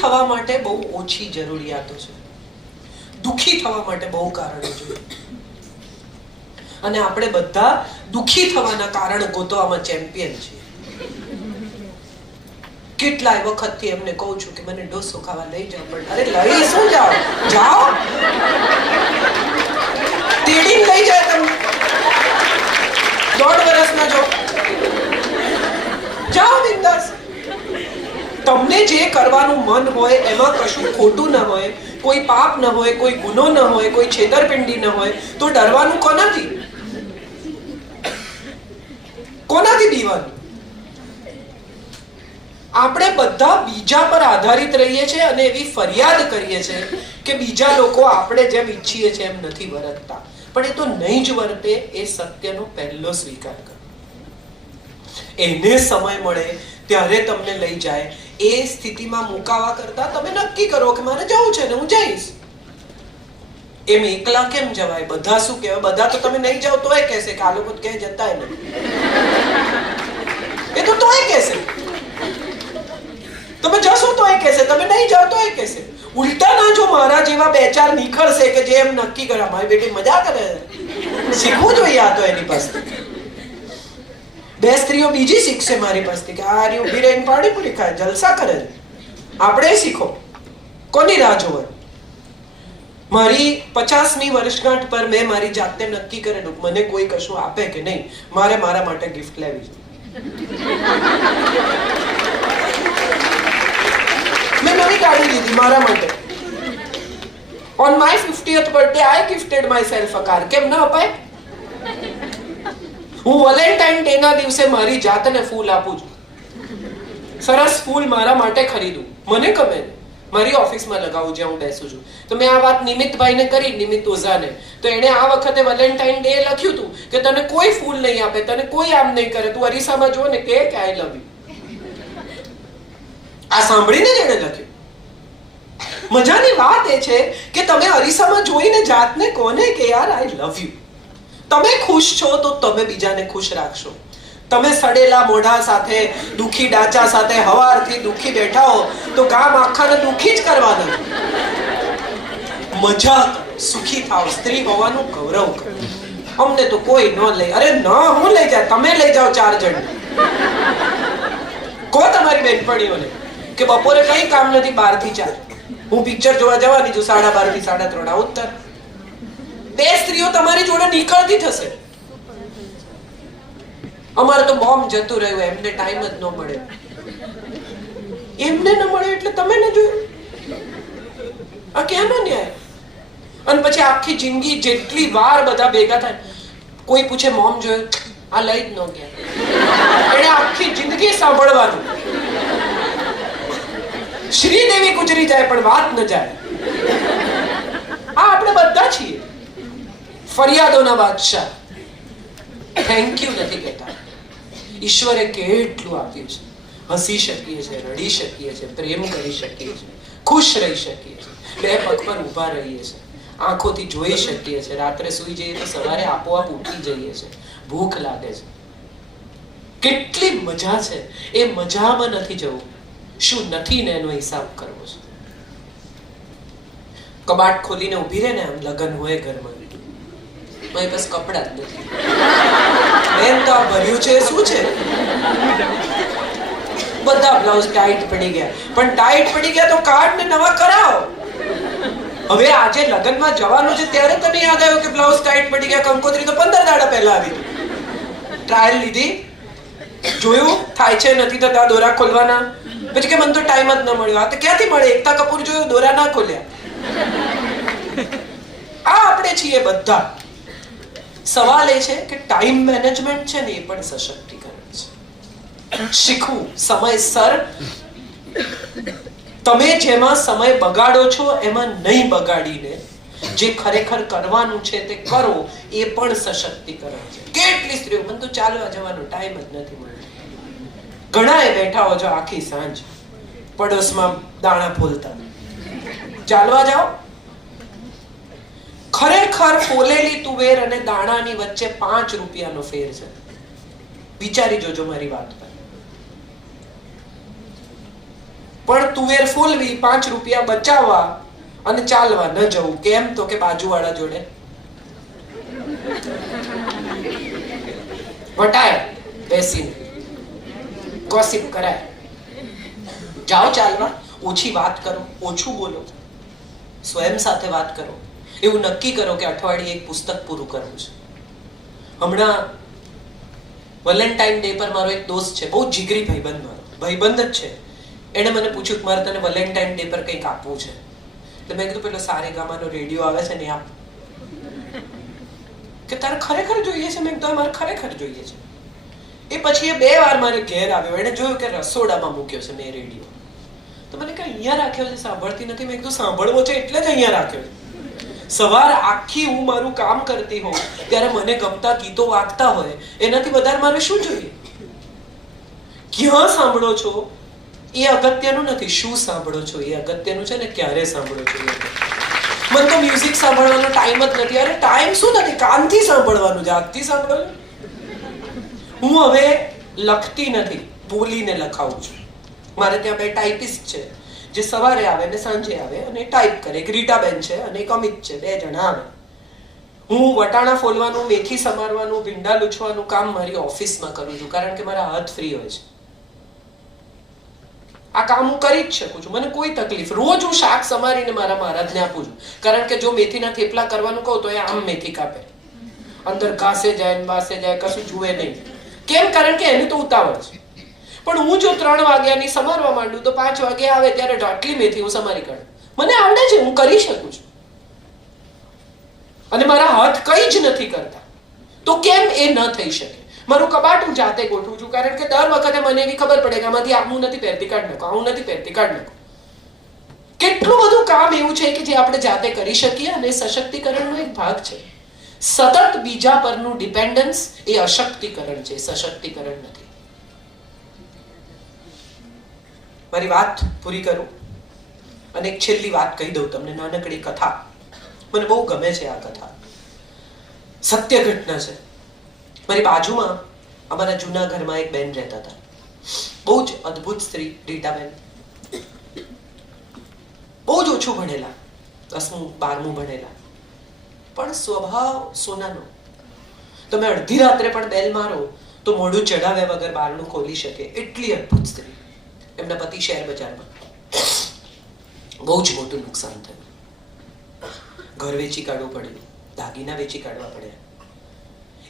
થવા માટે બહુ ઓછી જરૂરિયાતો છે, દુઃખી થવા માટે બહુ કારણો જોઈએ. અને આપણે બધા દુઃખી થવાના કારણ ગોતવામાં ચેમ્પિયન છીએ. કેટલાય વખતથી એમને કહું છું કે મને ડોસો ખાવા લઈ જાઓ, પણ અરે લઈ શું જાઓ, જાઓ તેડી લઈ જાય તમને. 1.5 વર્ષના જો જાઓ બિંદાસ. તમને જે કરવાનું મન હોય એમાં કશું ખોટું ન હોય, કોઈ પાપ ન હોય, કોઈ ગુનો ન હોય, કોઈ છેતરપિંડી ન હોય, તો ડરવાનું કોનાથી? કોનાથી બીવાનું? આપણે બધા બીજા પર આધારિત રહીએ છીએ અને એવી ફરિયાદ કરીએ છીએ કે બીજા લોકો આપણે જેમ ઈચ્છીએ છીએ એમ નથી વર્તતા. પણ એ તો નહીં જ વર્તે, એ સત્યનો પહેલો સ્વીકાર કરો. એને સમય મળે ત્યારે તમને લઈ જાય. એ સ્થિતિમાં મુકાવા કરતા તમે નક્કી કરો કે મારે જવું છે ને હું જઈશ. એમ એકલા કેમ જવાય? બધા શું કહેવાય? બધા તો તમે નહીં જાઓ તોય કહેશે કે આ લોકો કહે જતા નથી, એ તો તોય કહેશે. તમે જશો તો એ કહેશે, તમે નહીં જાઓ તો એ કહેશે. ઉલટા ના જો મારા જેવા 2-4 નીકળશે કે જે એમ નક્કી કરે મારી બેટી મજા કરે, શીખવું જોઈએ આ તો એની પાસે. 2 સ્ત્રીઓ બીજી શીખશે મારી પાસે કે આ રી ઉભી રહીને પાણીપુરી ખાય, જલસા કરે. આપણે શીખો. કોની રાહ જોવાની? મારી 50મી વર્ષગાંઠ પર મેં મારી જાતે નક્કી કરેલું મને કોઈ કશું આપે કે નહીં, મારે મારા માટે ગિફ્ટ લેવી છે. મેં નવી ગાડી લીધી મારા માટે. On my 50th birthday I gifted myself a car. કેમ ના અપાય? હું વેલેન્ટાઇન ડે ના દિવસે મારી જાતને ફૂલ આપું છું. સરસ ફૂલ મારા માટે ખરીદું, મને ગમે, મારી ઓફિસમાં લગાવું જ્યાં હું બેસું છું. તો મેં આ વાત નિમિતભાઈને કરી, નિમિત ઓઝાને. તો એણે આ વખતે વેલેન્ટાઇન ડે લખ્યું હતું કે તને કોઈ ફૂલ નહીં આપે, તને કોઈ આમ નહીં કરે, તું અરીસામાં જો ને કે આઈ લવ યુ. આ સાંભળીને જ એણે લખ્યું. મજાની વાત એ છે કે તમે અરીસામાં જોઈને જાતને કોને કે યાર આઈ લવ યુ. તમે ખુશ છો તો તમે બીજાને ખુશ રાખશો. તમે સડેલા મોઢા સાથે, દુખી ડાચા સાથે હવારથી દુખી બેઠા હો તો ગામ આખાને દુખી જ કરવાના. મજા કરો, સુખી થાઓ, સ્ત્રી હોવાનું ગૌરવ કરો. અમને તો કોઈ ન લઈ, અરે ન હું લઈ જાય, તમે લઈ જાઓ 4 જણ. કહો તમારી બેનપણીઓને કે બપોરે કઈ કામ નથી, 12 થી 4 હું પિક્ચર જોવા જવાની છું, 12:30 થી 3:30 આ ઉત્તર. 2 સ્ત્રીઓ તમારી જોડે નીકળતી થશે. અમારે તો બોમ્બ જતું રહ્યું, એમને ટાઈમ જ ન મળે. એમને ન મળે એટલે તમે ન જોયું? આ ક્યાંનો ન્યાય? અને પછી આખી જિંદગી જેટલી વાર બધા ભેગા થાય, કોઈ પૂછે મોમ જોયું, આ લઈ જ ન ગયા. એને આખી જિંદગી સાંભળવાનું. શ્રીદેવી ગુજરી જાય પણ વાત ન જાય. આ આપણે બધા છીએ ફરિયાદોના બાદશાહ. થેન્ક યુ નથી કહેતા. ઈશ્વરે કેટલું આપ્યું છે. હસી શકીએ છીએ, રડી શકીએ છીએ, પ્રેમ કરી શકીએ છીએ, ખુશ રહી શકીએ છીએ, 2 પગ પર ઊભા રહીએ છીએ, આંખોથી જોઈ શકીએ છીએ, રાત્રે સૂઈ જઈએ તો સવારે આપોઆપ ઉઠી જઈએ છીએ, ભૂખ લાગે છે. કેટલી મજા છે. એ મજામાં નથી જવું, શું નથી ને એનો હિસાબ કરવો છે. કબાટ ખોલીને ઊભી રહે ને, આમ લગન હોય ઘરમાં, મારી પાસે કપડા જ નથી. બેન તો આ ભર્યું છે શું છે? બધા બ્લાઉઝ ટાઈટ પડી ગયા. પણ ટાઈટ પડી ગયા તો કાઢ ને નવા કરાવો. હવે આજે લગનમાં જવાનું છે ત્યારે તને યાદ આવ્યું કે બ્લાઉઝ ટાઈટ પડી ગયા? કંકોત્રી તો 15 દાડા પહેલા આવી. ટ્રાયલ લીધી, જોયું થાય છે નથી થતા, દોરા ખોલવાના. પછી કે મને તો ટાઈમ જ ન મળ્યો. આ તો ક્યાંથી મળે? એકતા કપૂર જોયું, દોરા ના ખોલ્યા. આ આપણે છીએ બધા. સવાલ એ છે કે ટાઈમ મેનેજમેન્ટ છે ને, એ પણ સશક્તિકરણ છે. શીખવું સમયસર. તમે જેમાં સમય બગાડો છો એમાં નહીં બગાડીને જે ખરેખર કરવાનું છે તે કરો, એ પણ સશક્તિકરણ છે. કેટલી સ્ત્રીઓ મને તો ચાલવા જવાનો ટાઈમ જ નથી મળતો. ઘણાએ બેઠા હો જો આખી સાંજ પડોશમાં દાણા ફોલતા. ચાલવા જાઓ. ખરેખર ફોલેલી તુવેર અને દાણાની વચ્ચે 5 રૂપિયાનો ફેર છે. વિચારી જોજો મારી વાત પર. પણ તુવેર ફોલવી, 5 રૂપિયા બચાવવા અને ચાલવા ન જવું. કેમ? તો કે બાજુવાળા જોડે વટાય બેસીને ગોસિપ કરાય. જાઓ ચાલવા, ઓછી વાત કરો, ઓછું બોલો, સ્વયં સાથે વાત કરો. એવું નક્કી કરો કે અઠવાડિયે એક પુસ્તક પૂરું કરવું છે. હમણાં વેલેન્ટાઇન ડે પર મારો એક દોસ્ત છે, બહુ જીગરી ભાઈબંધ, મારો ભાઈબંધ જ છે. એણે મને પૂછ્યું કે મારે તને વેલેન્ટાઇન ડે પર કંઈક આપવું છે. એટલે મેં કીધું પેલો સારેગામાનો રેડિયો આવે છે ને આપ. કે તારે ખરેખર જોઈએ છે? મેં કીધું મારે ખરેખર જોઈએ છે. એ પછી એ 2 વાર મારે ઘેર આવ્યો. એને જોયું કે રસોડામાં મૂક્યો છે મેં રેડિયો. તો મને કે અહીંયા રાખ્યો છે, સાંભળતી નથી. મેં કીધું સાંભળવો છે એટલે જ અહીંયા રાખ્યો છે. સવાર આખી હું મારું કામ કરતી હોઉં ત્યારે મને ગમતા ગીતો વાગતા હોય, એનાથી વધારે મારે શું જોઈએ? ક્યાં સાંભળો છો એ અગત્યનું નથી, શું સાંભળો છો એ અગત્યનું છે ને ક્યારે સાંભળો છો એ. મને તો મ્યુઝિક સાંભળવાનો ટાઈમ જ નથી. અરે ટાઈમ શું નથી, કાનથી સાંભળવાનું છે, હાથથી સાંભળવાનું. હું હવે લખતી નથી, બોલીને લખાવું છું. મારે ત્યાં 2 ટાઈપિસ્ટ છે જે સવારે આવે ને સાંજે આવે અને ટાઈપ કરે. એક રીટાબેન છે અને એક અમિત છે, 2 જણા આવે. હું વટાણા ફોલવાનું, મેથી સમારવાનું, ભીંડા લૂછવાનું કામ મારી ઓફિસમાં કરું છું, કારણ કે મારા હાથ ફ્રી હોય છે. આ કામ હું કરી જ શકું છું, મને કોઈ તકલીફ. રોજ હું શાક સમારીને મારા મહારાજને આપું છું, કારણ કે જો મેથીના થેપલા કરવાનું કહું તો એ આમ મેથી કાપે, અંદર ઘાસે જાય ને બાસે જાય, કશું જુએ નહીં. કેમ? કારણ કે એને તો ઉતાવળ છે. પણ હું જો 3 વાગ્યાની સમારવા માંડું તો 5 વાગે આવે ત્યારે આટલી મેથી હું સમારી કાઢું. મને આવડે છે, હું કરી શકું છું. અને મારા હાથ કઈ જ નથી કરતા. તો કેમ એ ન થઈ શકે? મારું કબાટ હું જાતે ગોઠવું છું, કારણ કે દર વખતે મને એવી ખબર પડે કે આમાંથી આ હું નથી પહેરતી, કાઢ નાખો, હું નથી પહેરતી, કાઢ નાખો. કેટલું બધું કામ એવું છે કે જે આપણે જાતે કરી શકીએ, અને સશક્તિકરણનો એક ભાગ છે. સતત બીજા પરનું ડિપેન્ડન્સ એ અશક્તિકરણ છે, સશક્તિકરણ નથી. મારી વાત પૂરી કરું અને એક છેલ્લી વાત કહી દઉં તમને, નાનકડી કથા. મને બહુ ગમે છે આ કથા, સત્ય ઘટના છે. મારી બાજુમાં અમારા જૂના ઘરમાં એક બેન રહેતા હતા, બહુ જ અદ્ભુત સ્ત્રી, રીટાબેન. બહુ જ ઓછું ભણેલા, 10મું 12મું ભણેલા, પણ સ્વભાવ સોનાનો. તમે અડધી રાત્રે પણ બેલ મારો તો મોઢું ચઢાવ્યા વગર બારણું ખોલી શકે, એટલી અદ્ભુત સ્ત્રી. એમના પતિ શેર બજારમાં, બહુ જ મોટું નુકસાન થયું, ઘર વેચી કાઢવું પડ્યું, દાગીના વેચી કાઢવા પડ્યા.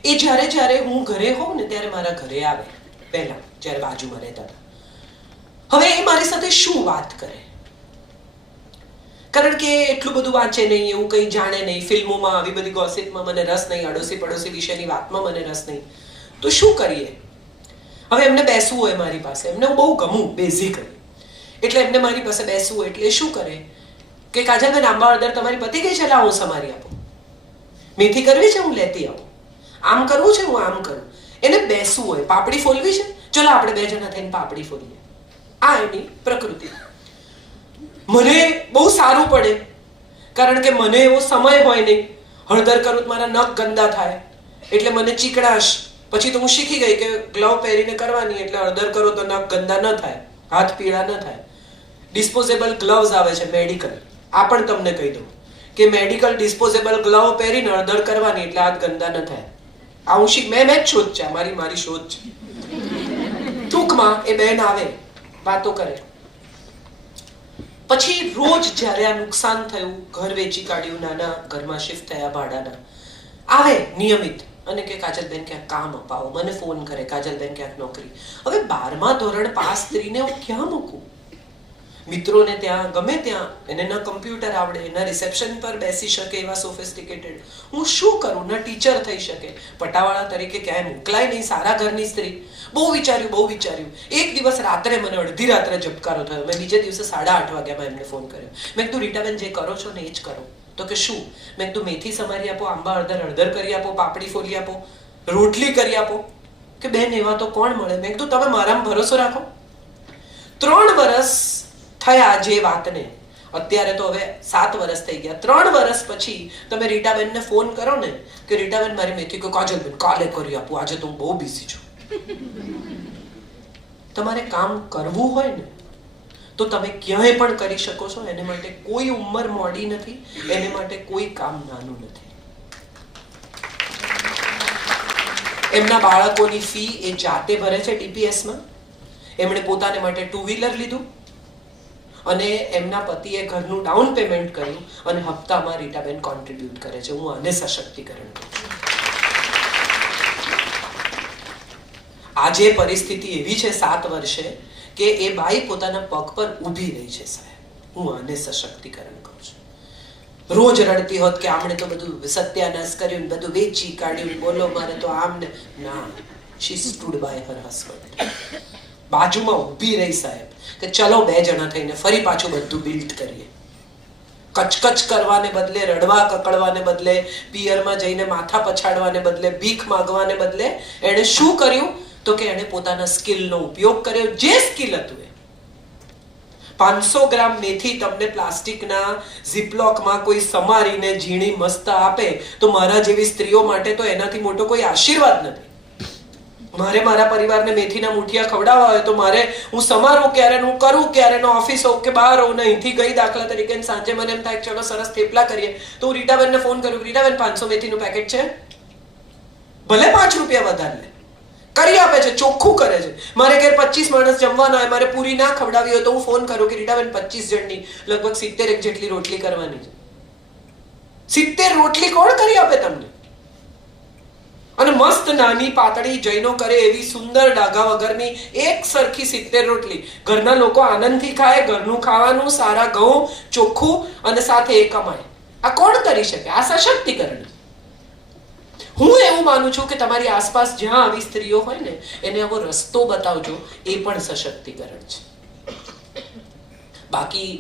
એ જ્યારે હું ઘરે હોઉં ને ત્યારે મારા ઘરે આવે, પહેલા જ્યારે બાજુમાં રહેતા હતા. હવે એ મારી સાથે શું વાત કરે? કારણ કે એટલું બધું વાંચે નહીં, એવું કંઈ જાણે નહીં, ફિલ્મોમાં આવી બધી ગોસિપમાં મને રસ નહીં, અડોશી પડોશી વિશેની વાતમાં મને રસ નહીં. તો શું કરીએ? હવે એમને બેસવું હોય મારી પાસે, એમને હું બહુ ગમું બેઝિકલી, એટલે એમને મારી પાસે બેસવું હોય એટલે શું કરે કે કાજલબેન આંબા હળદર તમારી પતી ગઈ છે, લાવો હું સમારી આપું. મેથી કરવી છે, હું લેતી આવું. આમ કરવું છે, હું આમ કરું. એને બેસવું હોય. પાપડી ફોલવી છે, ચલો આપણે 2 જણા થઈને પાપડી ફોલીએ. આ એની પ્રકૃતિ. મને બહુ સારું પડે, કારણ કે મને એવો સમય હોય નહીં. હળદર કરું તો મારા નખ ગંદા થાય, એટલે મને ચીકણાશ. પછી તો હું શીખી ગઈ કે ગ્લવ પહેરીને કરવાની, એટલે હળદર કરો તો નખ ગંદા ન થાય, હાથ પીળા ન થાય. ડિસ્પોઝેબલ ગ્લવ્સ આવે છે મેડિકલ. આ પણ તમને કહી દઉં કે મેડિકલ ડિસ્પોઝેબલ ગ્લવ પહેરીને હળદર કરવાની, એટલે હાથ ગંદા ન થાય. આ હું મેં જ શોધ છે, મારી શોધ છે. ટૂંકમાં એ બેન આવે, વાતો કરે. પછી રોજ જ્યારે આ નુકસાન થયું, ઘર વેચી કાઢ્યું, નાના ઘરમાં શિફ્ટ થયા ભાડાના, આવે નિયમિત અને કે કાજલબેન ક્યાંક કામ અપાવો. મને ફોન કરે, કાજલબેન ક્યાંક નોકરી. હવે 12મા ધોરણ પાસ સ્ત્રીને હું ક્યાં મૂકું? મિત્રોને ત્યાં, ગમે ત્યાં. એને ના કમ્પ્યુટર આવડે, ના રિસેપ્શન પર બેસી શકે એવા સોફિસ્ટિકેટેડ. હું શું કરું? ના ટીચર થઈ શકે, પટાવાળા તરીકે ક્યાંય મોકલાય નહીં, સારા ઘરની સ્ત્રી. બહુ વિચાર્યું. એક દિવસ રાત્રે મને અડધી રાત્રે ઝબકારો થયો. મેં બીજે દિવસે 8:30 વાગ્યામાં એમને ફોન કર્યો. મેં કીધું રીટાબેન જે કરો છો ને એ જ કરો. તો કે શું? મેં કીધું મેથી સમારી આપો, આંબા હળદર કરી આપો, પાપડી ફોલી આપો, રોટલી કરી આપો. કે બેન એવા તો કોણ મળે? મેં કીધું તમે મારામાં ભરોસો રાખો. 3 વર્ષ થયા જે વાતને, અત્યારે તો હવે 7 વર્ષ થઈ ગયા. 3 વર્ષ પછી તમે રીટાબેનને ફોન કરો ને કે રીટાબેન મારી મેથી, કે કાજલબેન કાલે કરી આપું, આજે તો હું બહુ બિઝી છું. તમારે કામ કરવું હોય ને તો તમે ક્યાંય પણ કરી શકો છો. એને માટે કોઈ ઉંમર મોડી નથી, એને માટે કોઈ કામ નાનું નથી. એમના બાળકોની ફી એ જાતે ભરે છે DPS માં. એમણે પોતાને માટે 2-વ્હીલર લીધું અને એમના પતિએ ઘરનું ડાઉન પેમેન્ટ કર્યું અને હપ્તામાં રીટાબેન કોન્ટ્રીબ્યુટ કરે છે. હું આને સશક્તિકરણ કહું છું. આજે પરિસ્થિતિ એવી છે 7 વર્ષે કે એ બાઈ પોતાના પગ પર ઊભી રહી છે સાહેબ. હું આને સશક્તિકરણ કહું છું. રોજ રડતી હોત કે આમણે તો બધું સત્યાનાશ કર્યું, બધું વેચી કાઢ્યું, બોલો મારે તો આમ ને ના. શી સ્ટૂડ બાય હર હસબન્ડ. બાજુમાં ઊભી રહી સાહેબ કે ચલો 2 જણા થઈને ફરી પાછું બધું બિલ્ડ કરીએ. કચકચ કરવાને બદલે, રડવા કકડવાને બદલે, પિયરમાં જઈને માથા પછાડવાને બદલે, ભીખ માંગવાને બદલે એણે શું કર્યું તો કે એણે પોતાના સ્કિલનો ઉપયોગ કર્યો. જે સ્કિલ હતું એ 500 ગ્રામ મેથી તમને પ્લાસ્ટિકના ઝીપલોકમાં કોઈ સમારીને ઝીણી મસ્ત આપે તો મારા જેવી સ્ત્રીઓ માટે તો એનાથી મોટો કોઈ આશીર્વાદ નથી. મારે મારા પરિવારને મેથીના મુઠિયા ખવડાવવા હોય તો મારે હું સમારું ક્યારે, હું કરું ક્યારે, ઓફિસ હોઉં કે બહાર હોઉં, અહીંથી ગઈ દાખલા તરીકે સાંજે મને એમ થાય ચલો સરસ થેપલા કરીએ તો હું રીટાબેનને ફોન કરું, રીટાબેન 500 મેથીનું પેકેટ છે, ભલે 5 રૂપિયા વધારે લે, કરી આપે છે, ચોખ્ખું કરે છે. મારે ઘેર 25 માણસ જમવાના હોય, મારે પૂરી ના ખવડાવી હોય તો હું ફોન કરું કે રીટાબેન 25 જણની લગભગ 70 જેટલી રોટલી કરવાની છે. 70 રોટલી કોણ કરી આપે તમને? અને મસ્ત નાની પાતળી જૈનો કરે એવી સુંદર ડાઘા વગરની એક સરખી 70 રોટલી ઘરના લોકો આનંદથી ખાય. ઘરનું ખાવાનું, સારા ઘઉં, ચોખ્ખું અને સાથે એ કમાય. આ કોણ કરી શકે? આ સશક્તિકરણ. હું એવું માનું છું કે તમારી આસપાસ જ્યાં આવી સ્ત્રીઓ હોય ને એને આવો રસ્તો બતાવજો, એ પણ સશક્તિકરણ છે. બાકી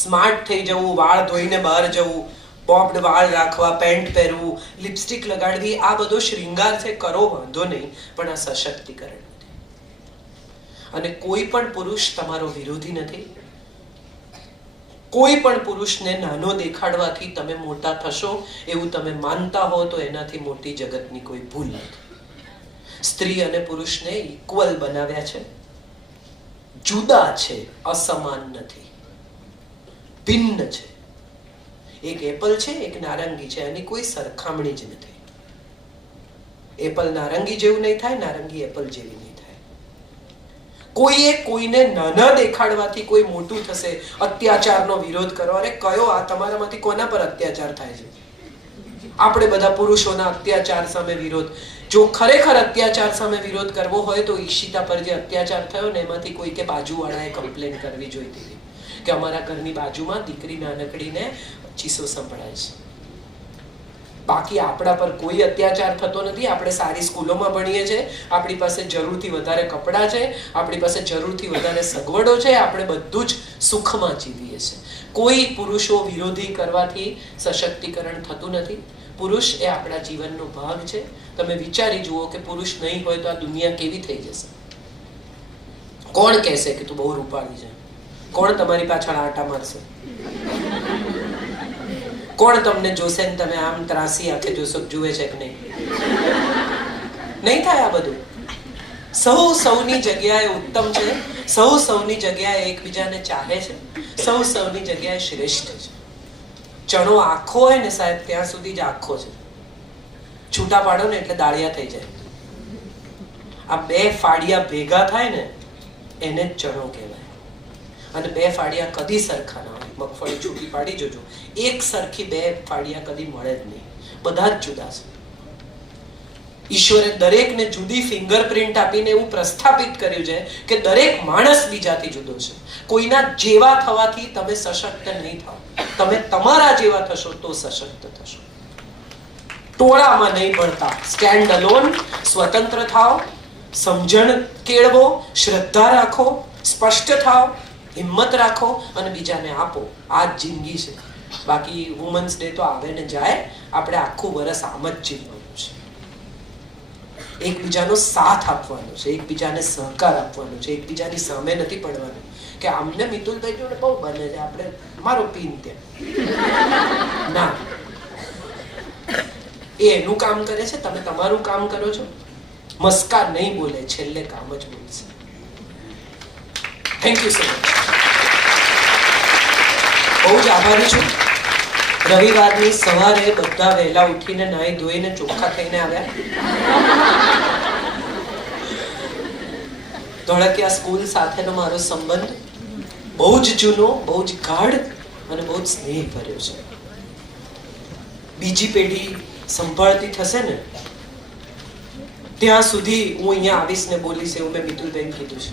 સ્માર્ટ થઈ જવું, વાળ ધોઈને બહાર જવું, બોબ્ડ વાળ રાખવા, પેન્ટ પહેરવું, લિપસ્ટિક લગાડવી, આ બધો શ્રૃંગાર છે, કરો વાંધો નહીં, પણ આ સશક્તિકરણ નથી. અને કોઈ પણ પુરુષ તમારો વિરોધી નથી. કોઈ પણ પુરુષને નાનો દેખાડવાથી તમે મોટા થશો એવું તમે માનતા હો તો એનાથી મોટી જગતની કોઈ ભૂલ નથી. સ્ત્રી અને પુરુષને ઇક્વલ બનાવ્યા છે, જુદા છે, અસમાન નથી, ભિન્ન છે. એક એપલ છે, એક નારંગી છે, એની કોઈ સરખામણી જ નથી. એપલ નારંગી જેવું નહીં થાય, નારંગી એપલ જેવી નહીં થાય. કોઈએ કોઈને નાના દેખાડવાથી કોઈ મોટું થશે. અત્યાચારનો વિરોધ કરો. અરે કયો આ તમારામાંથી કોના પર અત્યાચાર થાય છે? આપણે બધા પુરુષોના અત્યાચાર સામે વિરોધ. જો ખરેખર અત્યાચાર સામે વિરોધ કરવો હોય તો ઈશિતા પર જે અત્યાચાર થયો ને એમાંથી કોઈ કે બાજુવાળાએ કમ્પ્લેન કરવી જોઈતી હતી કે અમારા ઘરની બાજુમાં દીકરી નાનકડીને ચીસો સંભળાય છે. બાકી આપણા પર કોઈ અત્યાચાર થતો નથી. આપણે સારી સ્કૂલોમાં ભણીએ છીએ, આપણી પાસે જરૂરથી વધારે કપડાં છે, આપણી પાસે જરૂરથી વધારે સગવડો છે, આપણે બધું જ સુખમાં જીવીએ છીએ. કોઈ પુરુષો વિરોધી કરવાથી સશક્તિકરણ થતું નથી. પુરુષ એ આપણા જીવનનો ભાગ છે. તમે વિચારી જુઓ કે પુરુષ નહીં હોય તો આ દુનિયા કેવી થઈ જશે? કોણ કહેશે કે તું બહુ રૂપાળી છે? કોણ તમારી પાછળ આંટા મારશે? કોણ તમને જોશે ને તમે આમ ત્રાસી આંખે જોશો જુએ છે કે નહીં? નહીં થાય આ બધું. સૌ સૌની જગ્યાએ ઉત્તમ છે, સૌ સૌની જગ્યાએ એકબીજાને ચાહે છે, સૌ સૌની જગ્યાએ શ્રેષ્ઠ છે. ચણો આખો હોય ને સાહેબ ત્યાં સુધી જ આખો છે. છૂટા પાડો ને એટલે દાળિયા થઈ જાય. આ 2 ફાડિયા ભેગા થાય ને એને જ ચણો કહેવાય. અને 2 ફાડિયા કદી સરખા ના હોય. મગફળી છૂટી પાડી જોજો, એક સરખી 2 ફાડિયા કદી મળે જ નહીં. બધા જ જુદા છે. ઈશ્વરે દરેકને જુદી ફિંગરપ્રિન્ટ આપીને એવું પ્રસ્થાપિત કર્યું છે કે દરેક માણસ બીજાથી જુદો છે. કોઈના જેવા થવાથી તમે સશક્ત નહીં થાઓ. તમે તમારા જેવા થશો તો સશક્ત થશો. ટોળામાં નહીં ભળતા. સ્ટેન્ડ અલોન, સ્વતંત્ર થાઓ, સમજણ કેળવો, શ્રદ્ધા રાખો, સ્પષ્ટ થાઓ, હિંમત રાખો અને બીજાને આપો. આ જ જિંદગી છે. બાકી વુમન્સ ડે તો આવે ને જાય, આપણે આખું વર્ષ આમ જ જીવવાનું છે. એકબીજાનો સાથ આપવાનો છે, એકબીજાને સહકાર આપવાનો છે, એકબીજાની સામે નથી પડવાનું કે આમને મિતુલભાઈ જોડે બહુ બને છે, આપણે મારો પીન ત્યાં ના. એ એનું કામ કરે છે, તમે તમારું કામ કરો છો. મસ્કા નહીં બોલે, છેલ્લે કામ જ બોલશે. Thank you so much. બહુ જ આભારી છું. રવિવારની સવારે બધા વહેલા ઉઠીને નાહી ધોઈને ચોખ્ખા થઈને આવ્યા. ધોળકિયા સ્કૂલ સાથેનો મારો સંબંધ બહુ જ જૂનો, બહુ જ ગાઢ અને બહુ જ સ્નેહ ભર્યો છે. બીજી પેઢી સંભાળતી થશે ને ત્યાં સુધી હું અહીંયા આવીશ ને બોલીશ એવું મેં મિતુલબેન કીધું છે.